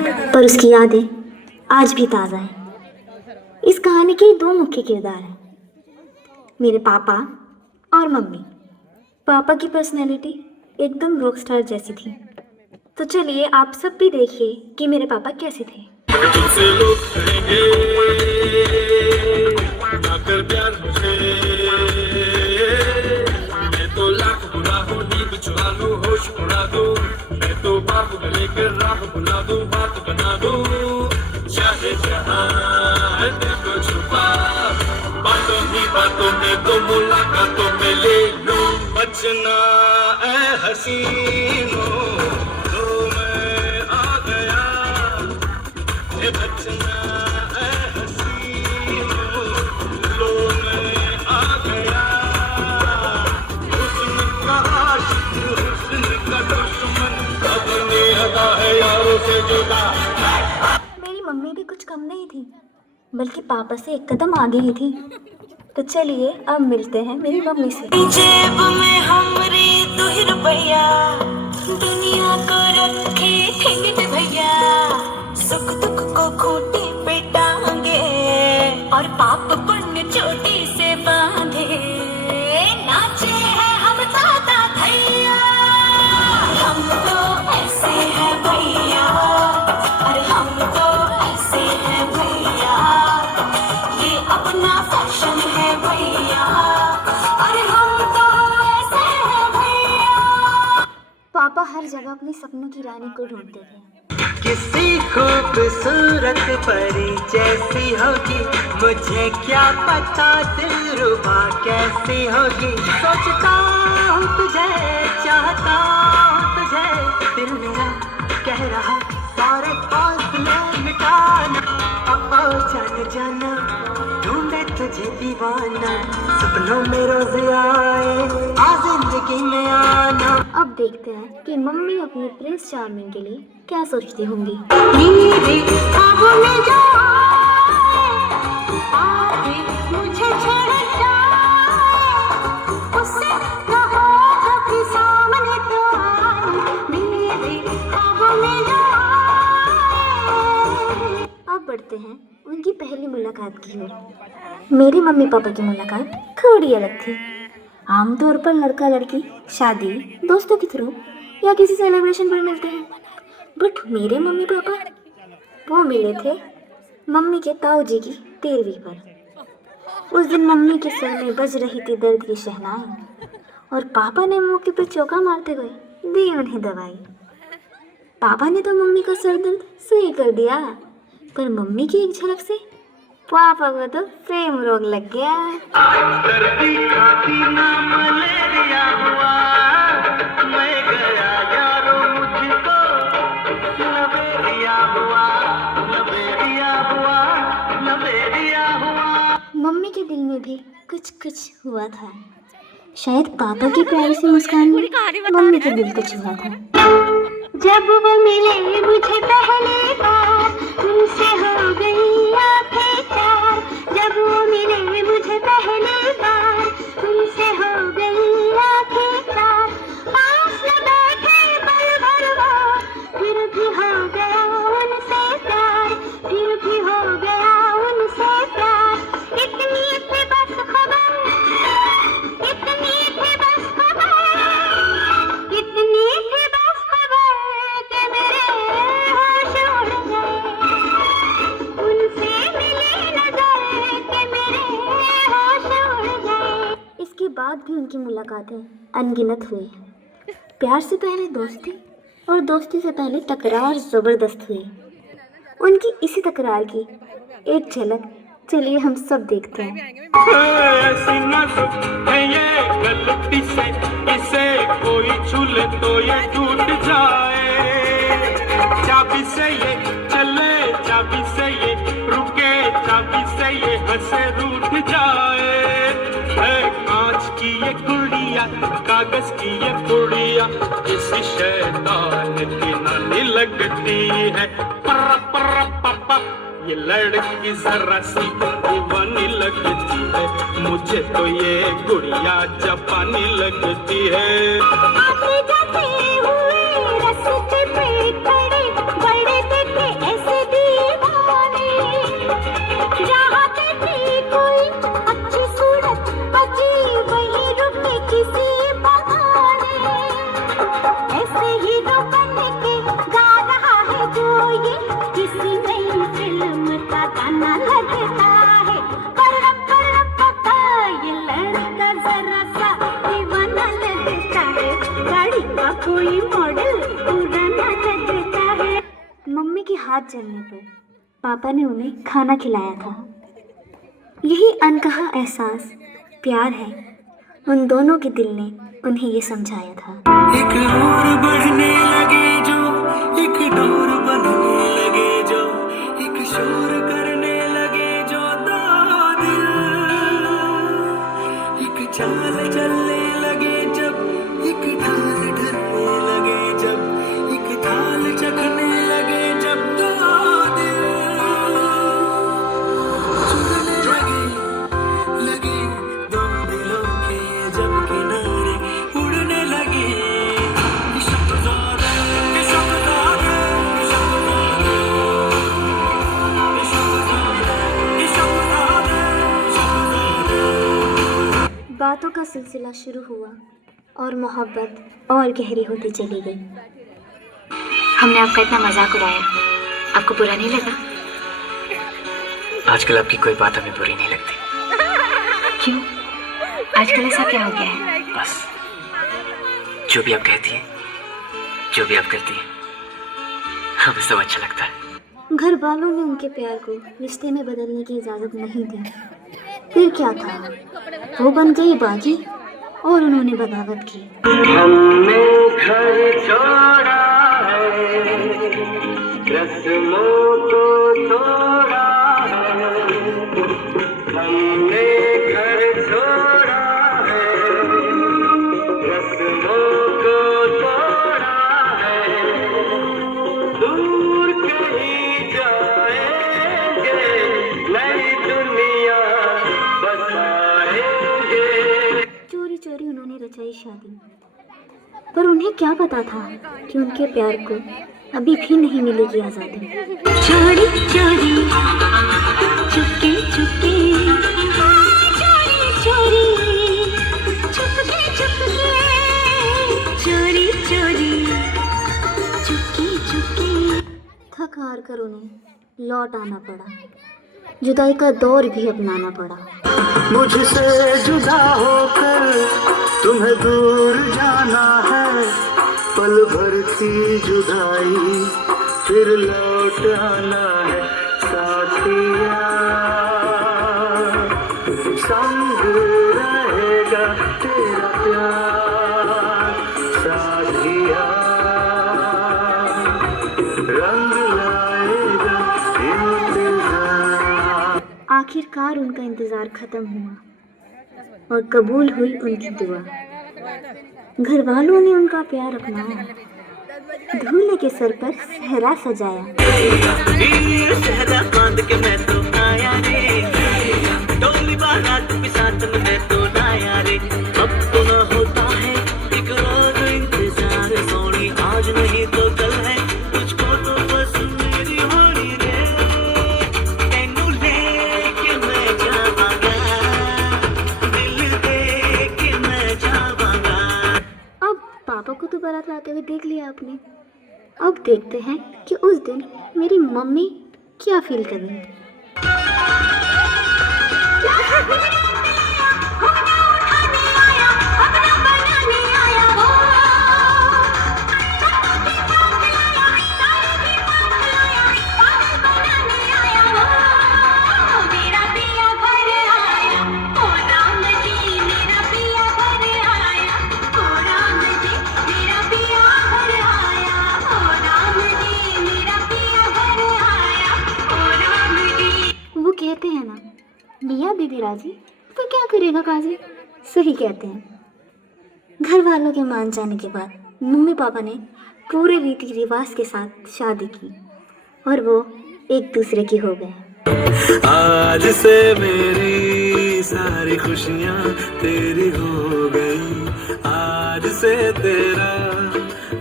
पर उसकी यादें आज भी ताज़ा हैं। इस कहानी के दो मुख्य किरदार हैं, मेरे पापा और मम्मी। पापा की पर्सनैलिटी एकदम रॉकस्टार जैसी थी, तो चलिए आप सब भी देखिए कि मेरे पापा कैसे थे। बातों में तो मुलाकातों में ले लो बचना ऐ हसीनों, तो मैं आ गया ये बचना ऐ हसीनों, लो मैं आ गया। हुस्न का आशिक हुस्न का दुश्मन अपनी अदा है यारों से जुदा। मेरी मम्मी भी कुछ कम नहीं थी, बल्कि पापा से एक कदम आगे ही थी। तो चलिए अब मिलते हैं मेरी मम्मी से। जेब में हमरे 2 रुपया, दुनिया को रखे ठेंगे पे भैया, सुख दुख को खूंटी पे टांगे और पाप पुण्य चोटी से बांधे, नाचे हैं हम दादा भैया, हम तो ऐसे हैं भैया, अरे हम तो ऐसे हैं भैया, ये अपना फैशन है भैया, अरे हम तो ऐसे हैं भैया। पापा हर जगह अपने सपनों की रानी को ढूंढते थे। किसी खूबसूरत परी जैसी होगी, मुझे क्या पता दिलरुबा कैसी होगी। सोचता हूँ तुझे, चाहता हूँ तुझे, दिल मेरा कह रहा सारे फासले मिटाना। जान जाना ढूंढे तुझे दीवाना, सपनों में रोज आए आ जिंदगी में आना। अब देखते हैं कि मम्मी अपने प्रिंस चार्मिंग के लिए क्या सोचती होंगी। मेरे ख्वाबों में जो आए, मुझे छेड़ जाए, उससे कहो कभी सामने तो आए, मेरे ख्वाबों में जो आए। अब बढ़ते हैं उनकी पहली मुलाकात की ओर। मेरे मम्मी पापा की मुलाकात थोड़ी अलग थी। आमतौर पर लड़का लड़की शादी दोस्तों के थ्रू या किसी सेलिब्रेशन पर मिलते हैं, बट मेरे मम्मी पापा वो मिले थे मम्मी के ताऊ जी की 13वीं पर। उस दिन मम्मी के सर में बज रही थी दर्द की शहनाई और पापा ने मौके पर चौका मारते हुए दी उन्हें दवाई। पापा ने तो मम्मी का सर दर्द सही कर दिया, पर मम्मी की एक झलक से पापा को तो प्रेम रोग लग गया। सर्दी खाती ना मलेरिया हुआ, मैं गया यारो मुझको लवेरिया हुआ, लवेरिया हुआ, लवेरिया हुआ। मम्मी के दिल में भी कुछ कुछ हुआ था। शायद पापा की प्यारी सी मुस्कान ने मम्मी के दिल को छुआ था। जब वो मिले मुझे पहली बार, उनसे हो गई आंखें चार। जब वो मिले मुझे पहली बार, उनसे हो गई आंखें चार। पास न बैठे पल भर वो, फिर भी हो गया उनसे प्यार, फिर भी हो गया उनसे प्यार। इतनी थी बस खबर, इतनी थी बस खबर, इतनी थी बस खबर के मेरे होश उड़ गए, उनसे मिली नजर के मेरे होश उड़ गए। इसके बाद भी उनकी मुलाकातें अनगिनत हुई। प्यार से पहले दोस्ती और दोस्ती से पहले तकरार जबरदस्त हुई। उनकी इसी तकरार की एक झलक चलिए हम सब देखते हैं। ऐसी नाजुक है ये गलती से, इसे कोई छू ले तो ये टूट जाए। चाबी से ये चले, चाबी से ये रुके, चाबी से ये हंसे रूठ जाए। है कांच की ये गुड़िया, कागज की ये गुड़िया, इस शैतान की नानी लगती है। पर पापा ये लड़की जरा सी दीवानी लगती है, मुझे तो ये गुड़िया जापानी लगती है। आते जाते हुए रास्ते पे खड़े बड़े देखे हाथ जलने पर पापा ने उन्हें खाना खिलाया था। यही अनकहा एहसास प्यार है, उन दोनों के दिल ने उन्हें ये समझाया था। एक और बढ़ने लगे जो, एक डोर बंधने लगे जो, एक शोर करने लगे जो दो दिल, एक चाल चलने लगे जब, एक ढाल ढलने लगे जब, एक थाल चखने लगे जब दो दिल जुड़ने लगे दो दिलों के जब किनारे उड़ने लगे। बातों का सिलसिला शुरू हुआ और मोहब्बत और गहरी होती चली गई। हमने आपका इतना मजाक उड़ाया, आपको बुरा नहीं लगा? आजकल आपकी कोई बात हमें बुरी नहीं लगती। क्यों? आजकल ऐसा क्या हो गया है? बस जो भी आप कहती हैं, जो भी आप करती हैं, हमें सब अच्छा लगता है। घर वालों ने उनके प्यार को रिश्ते में बदलने की इजाज़त नहीं दी। फिर क्या था, वो बन गई बागी और उन्होंने बगावत की। हमने घर छोड़ा है, रस्मों को तोड़ा है, हमने घर छोड़ा है, रस्मों को तोड़ा है, दूर कहीं जाएंगे, नई दुनिया बसाएंगे। चोरी चोरी उन्होंने रचाई शादी, पर उन्हें क्या पता था कि उनके प्यार को अभी भी नहीं मिलेगी आज़ादी। चोरी चोरी चुपके चुपके, चोरी चोरी चुपके चुपके, चोरी चोरी चुपके चुपके। थक हार कर उन्हें लौट आना पड़ा, जुदाई का दौर भी अपनाना पड़ा। मुझसे जुदा होकर तुम्हें दूर जाना है, पल भर की जुदाई फिर लौट आना है साथिया, संग रहेगा तेरा प्यार साथिया, रंग लाएगा इंतजार। आखिरकार उनका इंतज़ार ख़त्म हुआ और कबूल हुई उनकी दुआ। घर वालों ने उनका प्यार अपनाया, दूल्हे के सर पर सहरा सजाया। सहरा बांध के मैं तो आया रे, डोली बारात के साथ मैं तो आया रे, अब तो ना होता है एक रोज इंतजार सोनी, आज नहीं तो कल है, मुझको तो बस मेरी होनी रे, तेनू लेके मैं जावांगा, दिल दे के मैं जावांगा। अब पापा को तो बारात लाते हुए देख लिया आपने, अब देखते हैं कि उस दिन मेरी मम्मी क्या फील कर रही थी। वो कहते हैं ना, मियाँ बीबी राजी तो क्या करेगा काजी। सही कहते हैं। घर वालों के मान जाने के बाद मम्मी पापा ने पूरे रीति रिवाज के साथ शादी की और वो एक दूसरे की हो गए। आज से मेरी सारी खुशियाँ तेरी हो गई, आज से तेरा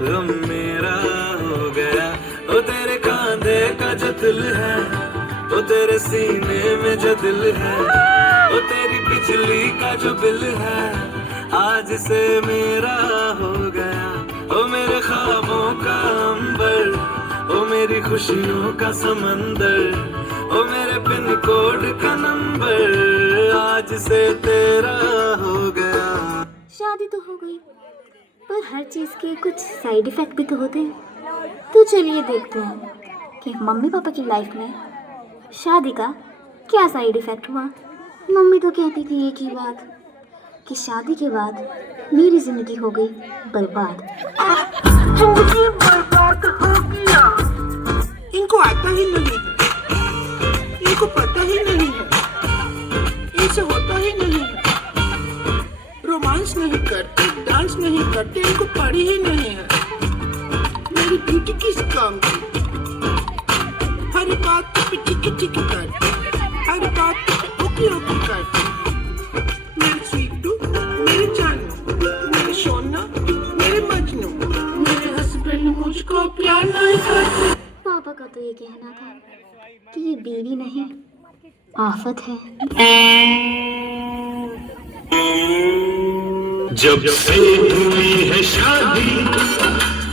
गम मेरा हो गया, ओ तेरे कांधे का जो दिल है, ओ तेरे सीने में जो दिल है, ओ तेरी बिजली का जो बिल है, आज से मेरा हो गया, ओ मेरे ख्वाबों का अंबर, ओ मेरी खुशियों का समंदर, ओ मेरे पिन कोड का नंबर, आज से तेरा हो गया। शादी तो हो गई, पर हर चीज़ के कुछ साइड इफ़ेक्ट भी तो होते हैं। तो चलिए देखते हैं कि मम्मी पापा की लाइफ में शादी का क्या साइड इफ़ेक्ट हुआ। मम्मी तो कहती थी एक ही बात कि शादी के बाद मेरी ज़िंदगी हो गई बर्बाद। जिंदगी बर्बाद हो गया। इनको आता ही नहीं, इनको पता ही नहीं, इनसे होता ही नहीं। रोमांस नहीं करते, डांस नहीं करते, इनको पड़ी ही नहीं है। मेरी ब्यूटी किस काम की? हर बात पे टिकी टिकी करते, हर बात पे ओके ओके करते। मेरे स्वीटू, मेरे जानू, मेरे सोना, मेरे मजनू, मेरे हस्बैंड मुझको प्यार नहीं करते। पापा का तो ये कहना था कि ये बीवी नहीं आफत है। जब से हुई है शादी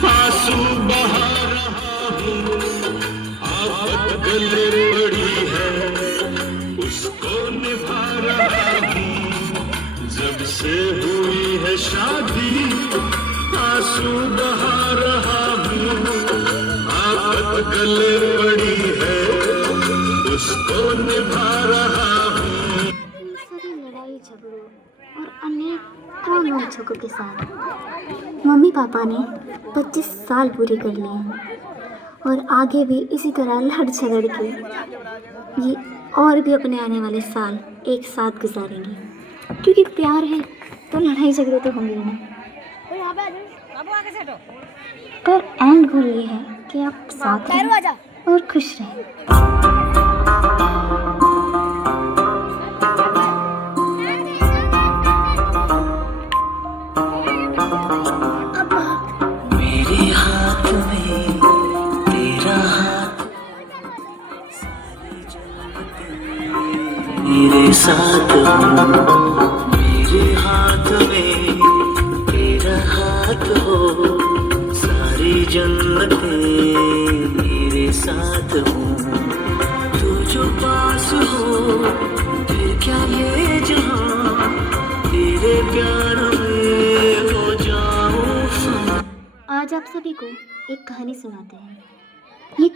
आंसू बहा रहा हूँ, आफत गले पड़ी है उसको निभा रहा हूँ। जब से हुई है शादी आंसू बहा रहा हूँ, आफत गले पड़ी है उसको निभा रहा हूँ। इन सभी लड़ाई झगड़ों और अनेकों नोक-झोंकों के साथ मम्मी पापा ने 25 साल पूरे कर लिए हैं और आगे भी इसी तरह लड़ झगड़ के ये और भी अपने आने वाले साल एक साथ गुजारेंगे, क्योंकि प्यार है तो लड़ाई झगड़े तो होंगे ही नहीं। पर एंड गोल ये है कि आप साथ रहें और खुश रहें। मेरे हाथ में तेरा हाथ, मेरे साथ हो। मेरे हाथ में तेरा हाथ हो, सारी जन्नतें मेरे साथ हो। तू जो पास हो फिर क्या ये जहां, तेरे प्यार में हो जाऊं। आज आप सभी को एक कहानी सुनाते हैं। ये